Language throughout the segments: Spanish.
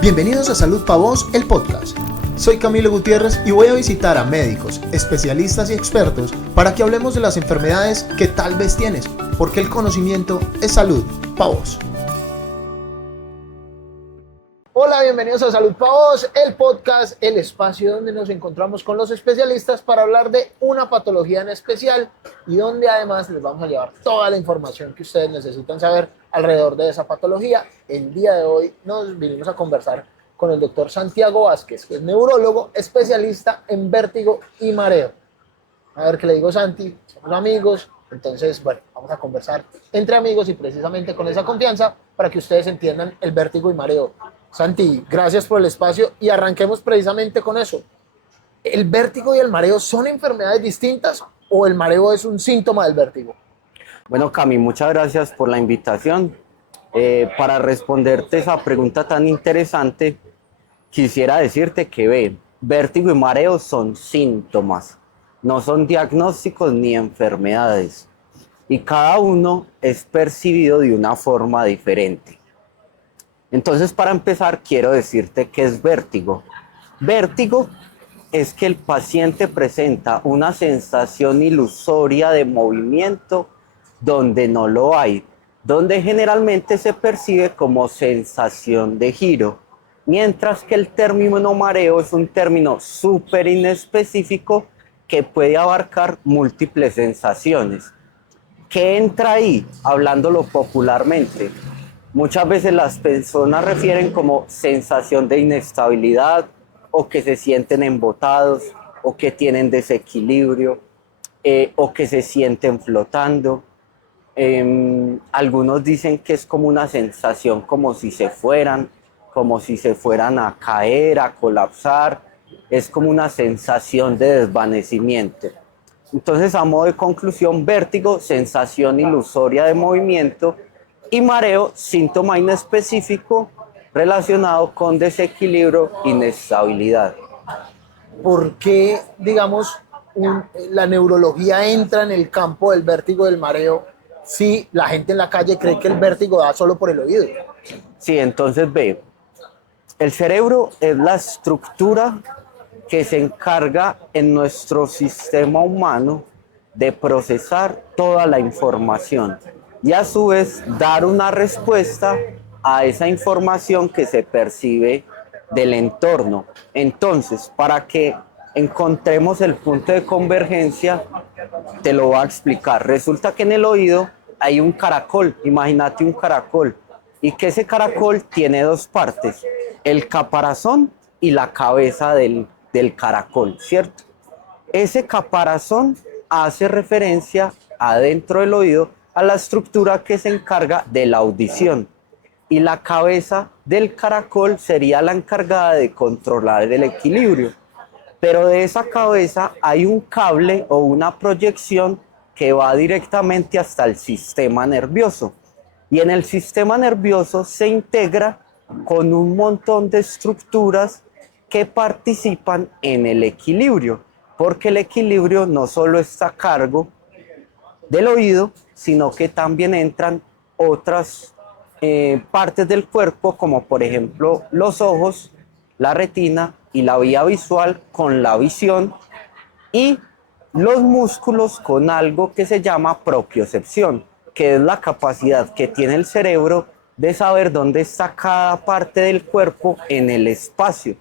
Bienvenidos a Salud Pa' Vos, el podcast. Soy Camilo Gutiérrez y voy a visitar a médicos, especialistas y expertos para que hablemos de las enfermedades que tal vez tienes, porque el conocimiento es salud pa' vos. Hola, bienvenidos a Salud Pa' Vos, el podcast, el espacio donde nos encontramos con los especialistas para hablar de una patología en especial y donde además les vamos a llevar toda la información que ustedes necesitan saber alrededor de esa patología. El día de hoy nos vinimos a conversar con el doctor Santiago Vázquez, que es neurólogo, especialista en vértigo y mareo. A ver qué le digo, Santi, somos amigos, entonces, bueno, vamos a conversar entre amigos y precisamente con esa confianza para que ustedes entiendan el vértigo y mareo. Santi, gracias por el espacio y arranquemos precisamente con eso. ¿El vértigo y el mareo son enfermedades distintas o el mareo es un síntoma del vértigo? Bueno, Cami, muchas gracias por la invitación. Para responderte esa pregunta tan interesante, quisiera decirte que vértigo y mareo son síntomas, no son diagnósticos ni enfermedades, y cada uno es percibido de una forma diferente. Entonces, para empezar, quiero decirte qué es vértigo. Vértigo es que el paciente presenta una sensación ilusoria de movimiento donde no lo hay, donde generalmente se percibe como sensación de giro, mientras que el término mareo es un término súper inespecífico que puede abarcar múltiples sensaciones. ¿Qué entra ahí? Hablándolo popularmente. Muchas veces las personas refieren como sensación de inestabilidad o que se sienten embotados o que tienen desequilibrio o que se sienten flotando. Algunos dicen que es como una sensación como si se fueran a caer, a colapsar. Es como una sensación de desvanecimiento. Entonces, a modo de conclusión, vértigo, sensación ilusoria de movimiento, y mareo, síntoma inespecífico relacionado con desequilibrio, inestabilidad. ¿Por qué, digamos, la neurología entra en el campo del vértigo y del mareo si la gente en la calle cree que el vértigo da solo por el oído? Sí, entonces el cerebro es la estructura que se encarga en nuestro sistema humano de procesar toda la información y a su vez dar una respuesta a esa información que se percibe del entorno. Entonces, para que encontremos el punto de convergencia, te lo voy a explicar. Resulta que en el oído hay un caracol, imagínate un caracol, y que ese caracol tiene dos partes, el caparazón y la cabeza del caracol, ¿cierto? Ese caparazón hace referencia adentro del oído a la estructura que se encarga de la audición, y la cabeza del caracol sería la encargada de controlar el equilibrio. Pero de esa cabeza hay un cable o una proyección que va directamente hasta el sistema nervioso. Y en el sistema nervioso se integra con un montón de estructuras que participan en el equilibrio, porque el equilibrio no solo está a cargo del oído, sino que también entran otras partes del cuerpo, como por ejemplo los ojos, la retina y la vía visual con la visión, y los músculos con algo que se llama propiocepción, que es la capacidad que tiene el cerebro de saber dónde está cada parte del cuerpo en el espacio.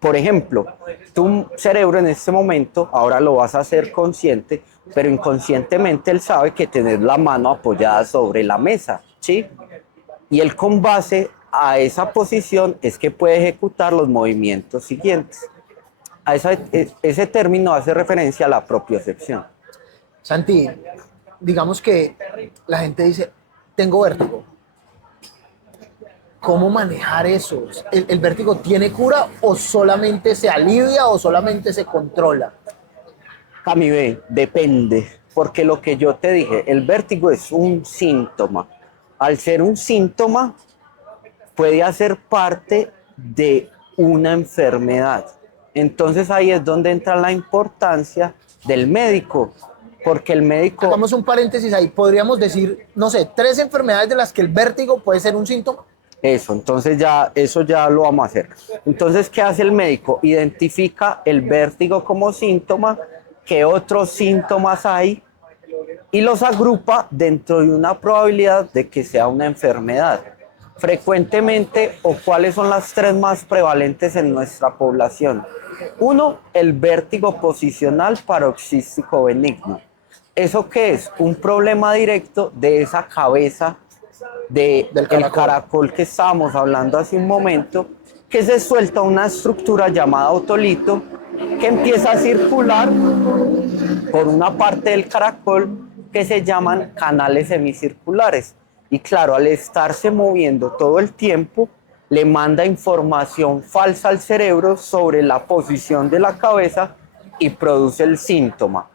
Por ejemplo, tu cerebro en este momento, ahora lo vas a hacer consciente, pero inconscientemente él sabe que tenés la mano apoyada sobre la mesa, ¿sí? Y él, con base a esa posición, es que puede ejecutar los movimientos siguientes. Ese término hace referencia a la propiocepción. Santi, digamos que la gente dice, tengo vértigo. ¿Cómo manejar eso? ¿El vértigo tiene cura o solamente se alivia o solamente se controla? Cami, depende, porque lo que yo te dije, el vértigo es un síntoma. Al ser un síntoma, puede hacer parte de una enfermedad. Entonces ahí es donde entra la importancia del médico, porque el médico... Hagamos un paréntesis ahí, podríamos decir, no sé, 3 enfermedades de las que el vértigo puede ser un síntoma. Entonces eso ya lo vamos a hacer. Entonces, ¿qué hace el médico? Identifica el vértigo como síntoma, qué otros síntomas hay y los agrupa dentro de una probabilidad de que sea una enfermedad. Frecuentemente, o cuáles son las tres más prevalentes en nuestra población. Uno, el vértigo posicional paroxístico benigno. ¿Eso qué es? Un problema directo de esa cabeza del caracol que estábamos hablando hace un momento, que se suelta una estructura llamada otolito que empieza a circular por una parte del caracol que se llaman canales semicirculares. Y claro, al estarse moviendo todo el tiempo, le manda información falsa al cerebro sobre la posición de la cabeza y produce el síntoma.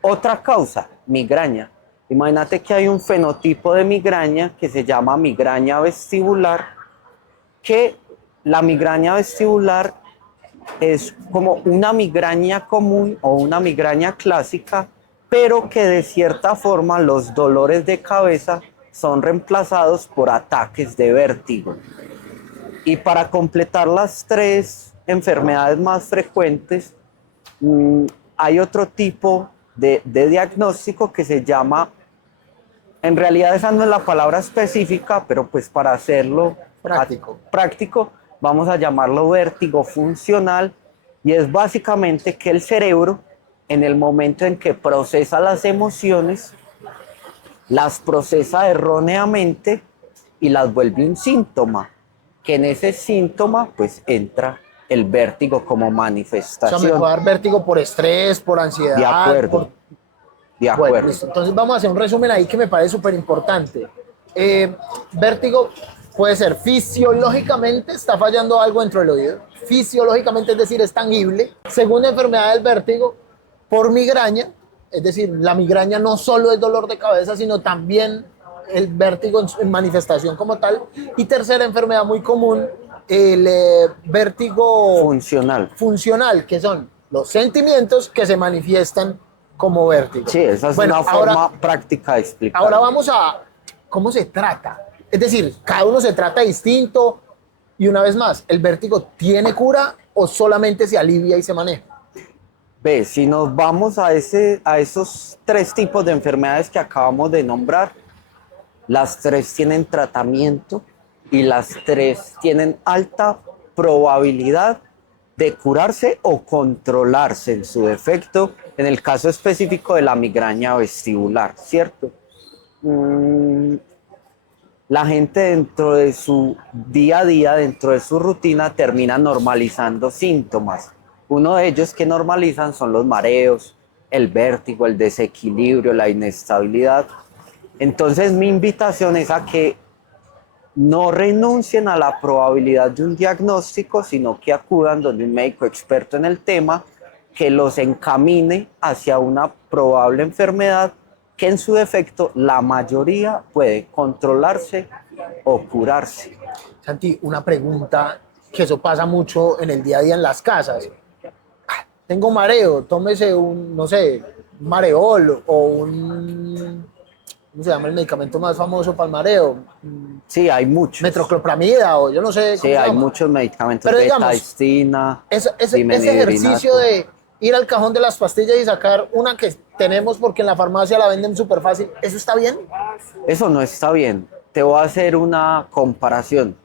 Otra causa, migraña. Imagínate que hay un fenotipo de migraña que se llama migraña vestibular, que la migraña vestibular es como una migraña común o una migraña clásica, pero que de cierta forma los dolores de cabeza son reemplazados por ataques de vértigo. Y para completar las tres enfermedades más frecuentes, hay otro tipo de diagnóstico que se llama, en realidad esa no es la palabra específica, pero pues para hacerlo práctico vamos a llamarlo vértigo funcional, y es básicamente que el cerebro, en el momento en que procesa las emociones, las procesa erróneamente y las vuelve un síntoma, que en ese síntoma pues entra el vértigo como manifestación. O sea, me puede dar vértigo por estrés, por ansiedad. De acuerdo. De acuerdo. Bueno, listo. Entonces vamos a hacer un resumen ahí que me parece súper importante. Vértigo puede ser fisiológicamente, está fallando algo dentro del oído. Fisiológicamente, es decir, es tangible. Segunda enfermedad del vértigo, por migraña. Es decir, la migraña no solo es dolor de cabeza, sino también el vértigo en manifestación como tal. Y tercera enfermedad muy común, el vértigo funcional, que son los sentimientos que se manifiestan como vértigo. Sí, esa es una forma práctica de explicar. Ahora vamos a cómo se trata. Es decir, cada uno se trata distinto. Y una vez más, ¿el vértigo tiene cura o solamente se alivia y se maneja? Ve, si nos vamos a esos tres tipos de enfermedades que acabamos de nombrar, las tres tienen tratamiento y las tres tienen alta probabilidad de curarse o controlarse en su defecto, en el caso específico de la migraña vestibular, ¿cierto? La gente dentro de su día a día, dentro de su rutina, termina normalizando síntomas. Uno de ellos que normalizan son los mareos, el vértigo, el desequilibrio, la inestabilidad. Entonces mi invitación es a que no renuncien a la probabilidad de un diagnóstico, sino que acudan donde un médico experto en el tema que los encamine hacia una probable enfermedad que en su defecto la mayoría puede controlarse o curarse. Santi, una pregunta, que eso pasa mucho en el día a día en las casas. Tengo mareo, tómese un, no sé, Mareol o un, ¿cómo se llama el medicamento más famoso para el mareo? Sí, hay muchos. Metroclopramida o yo no sé. Sí, hay muchos medicamentos. Pero digamos, betaistina, ese ejercicio de ir al cajón de las pastillas y sacar una que tenemos porque en la farmacia la venden súper fácil, ¿eso está bien? Eso no está bien. Te voy a hacer una comparación.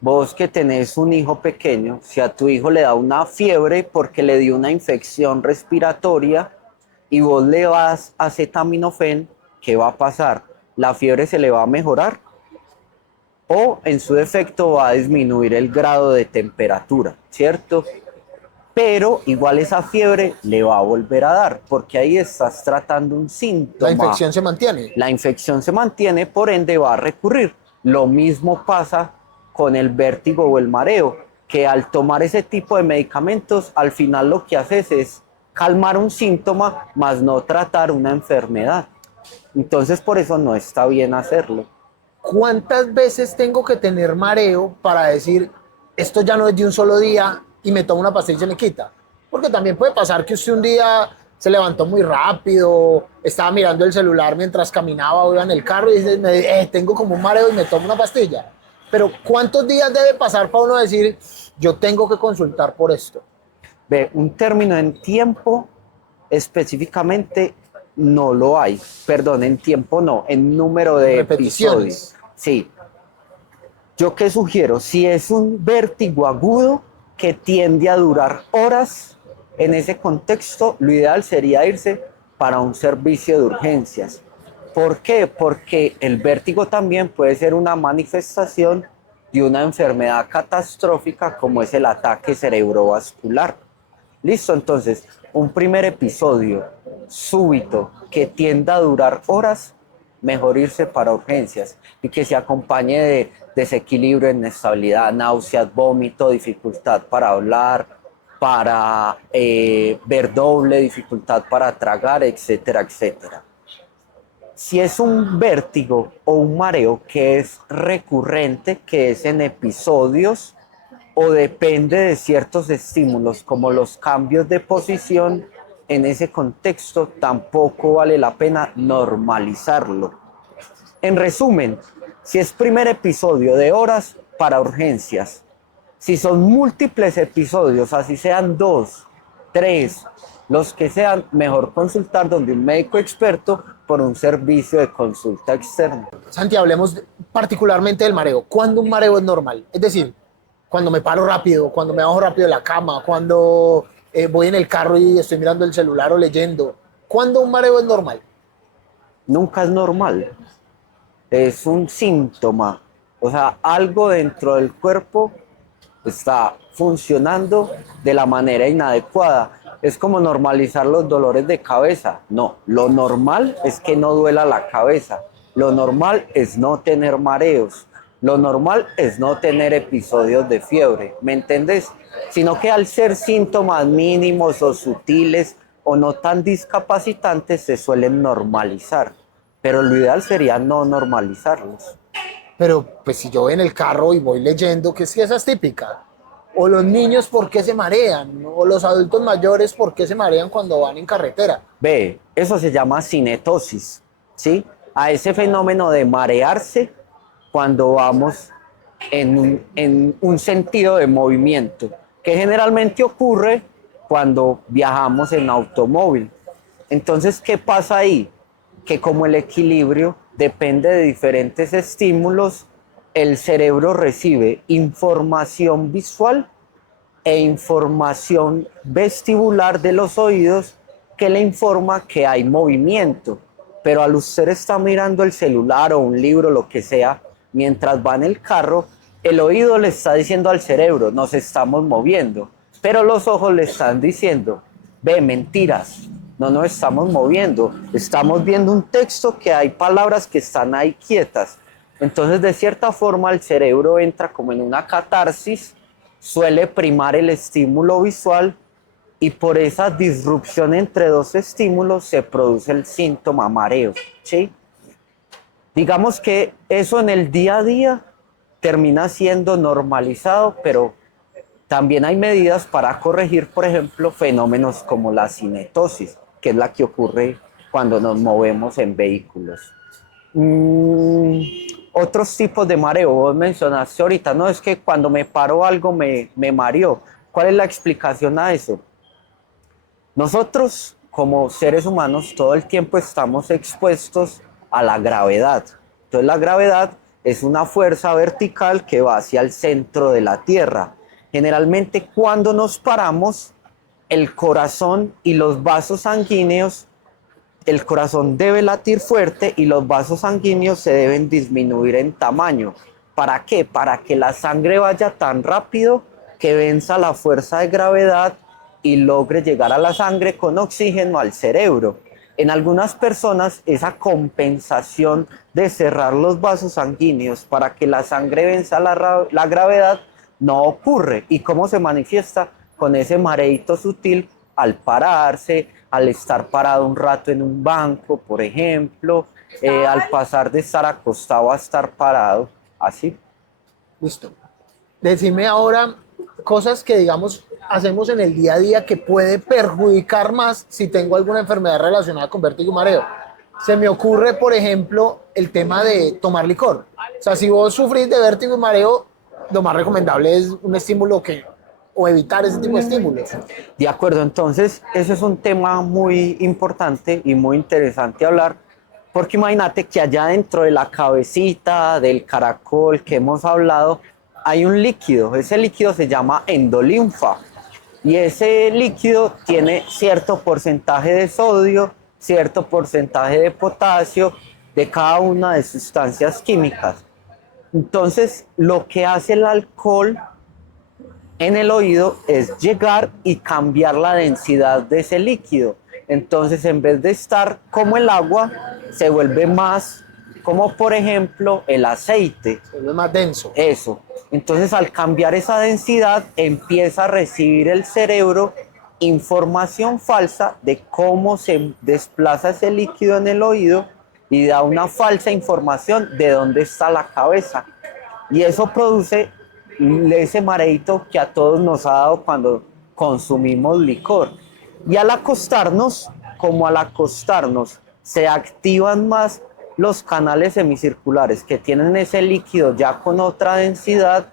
Vos que tenés un hijo pequeño, si a tu hijo le da una fiebre porque le dio una infección respiratoria y vos le das acetaminofén, ¿qué va a pasar? ¿La fiebre se le va a mejorar? O en su defecto va a disminuir el grado de temperatura, ¿cierto? Pero igual esa fiebre le va a volver a dar, porque ahí estás tratando un síntoma. La infección se mantiene. La infección se mantiene, por ende va a recurrir. Lo mismo pasa con el vértigo o el mareo, que al tomar ese tipo de medicamentos, al final lo que haces es calmar un síntoma, más no tratar una enfermedad. Entonces por eso no está bien hacerlo. ¿Cuántas veces tengo que tener mareo para decir, esto ya no es de un solo día y me tomo una pastilla y se me quita? Porque también puede pasar que usted un día se levantó muy rápido, estaba mirando el celular mientras caminaba o iba en el carro y dice, tengo como un mareo y me tomo una pastilla. Pero ¿cuántos días debe pasar para uno decir, yo tengo que consultar por esto? Ve, un término en tiempo específicamente no lo hay. Perdón, en tiempo no, en número de episodios. Repeticiones. Sí. Yo qué sugiero, si es un vértigo agudo que tiende a durar horas, en ese contexto lo ideal sería irse para un servicio de urgencias. ¿Por qué? Porque el vértigo también puede ser una manifestación de una enfermedad catastrófica como es el ataque cerebrovascular. Listo, entonces, un primer episodio súbito que tienda a durar horas, mejor irse para urgencias y que se acompañe de desequilibrio, inestabilidad, náuseas, vómito, dificultad para hablar, para ver doble, dificultad para tragar, etcétera, etcétera. Si es un vértigo o un mareo que es recurrente, que es en episodios, o depende de ciertos estímulos como los cambios de posición, en ese contexto tampoco vale la pena normalizarlo. En resumen, si es primer episodio de horas, para urgencias. Si son múltiples episodios, así sean 2, 3, los que sean, mejor consultar donde un médico experto por un servicio de consulta externa. Santi, hablemos particularmente del mareo. ¿Cuándo un mareo es normal? Es decir, cuando me paro rápido, cuando me bajo rápido de la cama, cuando voy en el carro y estoy mirando el celular o leyendo. ¿Cuándo un mareo es normal? Nunca es normal, es un síntoma, o sea, algo dentro del cuerpo está funcionando de la manera inadecuada. Es como normalizar los dolores de cabeza. No, lo normal es que no duela la cabeza. Lo normal es no tener mareos. Lo normal es no tener episodios de fiebre. ¿Me entendés? Sino que al ser síntomas mínimos o sutiles o no tan discapacitantes se suelen normalizar. Pero lo ideal sería no normalizarlos. Pero pues si yo voy en el carro y voy leyendo, que sí, esa es típica. O los niños, ¿por qué se marean? O los adultos mayores, ¿por qué se marean cuando van en carretera? Ve, eso se llama cinetosis, ¿sí? A ese fenómeno de marearse cuando vamos en un sentido de movimiento, que generalmente ocurre cuando viajamos en automóvil. Entonces, ¿qué pasa ahí? Que como el equilibrio depende de diferentes estímulos, el cerebro recibe información visual e información vestibular de los oídos que le informa que hay movimiento. Pero al usted estar mirando el celular o un libro, lo que sea, mientras va en el carro, el oído le está diciendo al cerebro, nos estamos moviendo. Pero los ojos le están diciendo, ve, mentiras, no nos estamos moviendo. Estamos viendo un texto que hay palabras que están ahí quietas. Entonces, de cierta forma, el cerebro entra como en una catarsis, suele primar el estímulo visual y por esa disrupción entre dos estímulos se produce el síntoma mareo, ¿sí? Digamos que eso en el día a día termina siendo normalizado, pero también hay medidas para corregir, por ejemplo, fenómenos como la cinetosis, que es la que ocurre cuando nos movemos en vehículos. Otros tipos de mareo, vos mencionaste ahorita, no es que cuando me paro algo me mareó. ¿Cuál es la explicación a eso? Nosotros, como seres humanos, todo el tiempo estamos expuestos a la gravedad. Entonces, la gravedad es una fuerza vertical que va hacia el centro de la Tierra. Generalmente, cuando nos paramos, el corazón y los vasos sanguíneos, el corazón debe latir fuerte y los vasos sanguíneos se deben disminuir en tamaño. ¿Para qué? Para que la sangre vaya tan rápido que venza la fuerza de gravedad y logre llegar a la sangre con oxígeno al cerebro. En algunas personas esa compensación de cerrar los vasos sanguíneos para que la sangre venza la gravedad no ocurre. ¿Y cómo se manifiesta? Con ese mareito sutil al pararse, al estar parado un rato en un banco, por ejemplo, al pasar de estar acostado a estar parado, así. Listo. Decime ahora cosas que, digamos, hacemos en el día a día que puede perjudicar más si tengo alguna enfermedad relacionada con vértigo y mareo. se me ocurre, por ejemplo, el tema de tomar licor. O sea, si vos sufrís de vértigo y mareo, lo más recomendable es un estímulo o evitar ese tipo de estímulos. De acuerdo, entonces ese es un tema muy importante y muy interesante hablar, porque imagínate que allá dentro de la cabecita, del caracol que hemos hablado, hay un líquido. Ese líquido se llama endolinfa y ese líquido tiene cierto porcentaje de sodio, cierto porcentaje de potasio, de cada una de sustancias químicas. Entonces, lo que hace el alcohol en el oído es llegar y cambiar la densidad de ese líquido. Entonces, en vez de estar como el agua, se vuelve más como, por ejemplo, el aceite. Se vuelve más denso. Eso. Entonces, al cambiar esa densidad, empieza a recibir el cerebro información falsa de cómo se desplaza ese líquido en el oído y da una falsa información de dónde está la cabeza. Y eso produce ese mareito que a todos nos ha dado cuando consumimos licor. Y al acostarnos, se activan más los canales semicirculares que tienen ese líquido ya con otra densidad.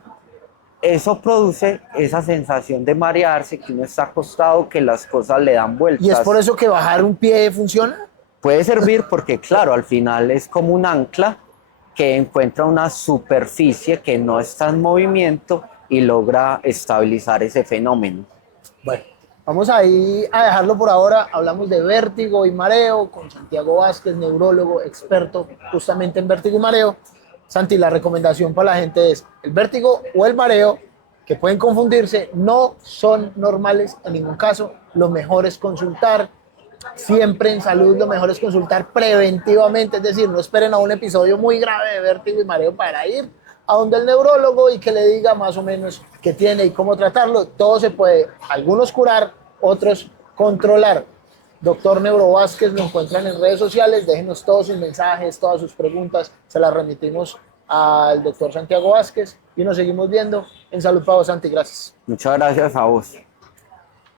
Eso produce esa sensación de marearse, que uno está acostado, que las cosas le dan vueltas. ¿Y es por eso que bajar un pie funciona? Puede servir porque, claro, al final es como un ancla que encuentra una superficie que no está en movimiento y logra estabilizar ese fenómeno. Bueno, vamos ahí a dejarlo por ahora. Hablamos de vértigo y mareo con Santiago Vázquez, neurólogo, experto justamente en vértigo y mareo. Santi, la recomendación para la gente es el vértigo o el mareo, que pueden confundirse, no son normales en ningún caso. Lo mejor es consultar. Siempre en salud lo mejor es consultar preventivamente, es decir, no esperen a un episodio muy grave de vértigo y mareo para ir a donde el neurólogo y que le diga más o menos qué tiene y cómo tratarlo. Todo se puede, algunos curar, otros controlar. Doctor Neuro Vázquez, lo encuentran en redes sociales, déjenos todos sus mensajes, todas sus preguntas, se las remitimos al doctor Santiago Vázquez y nos seguimos viendo en Salud para Vos, Santi, gracias. Muchas gracias a vos.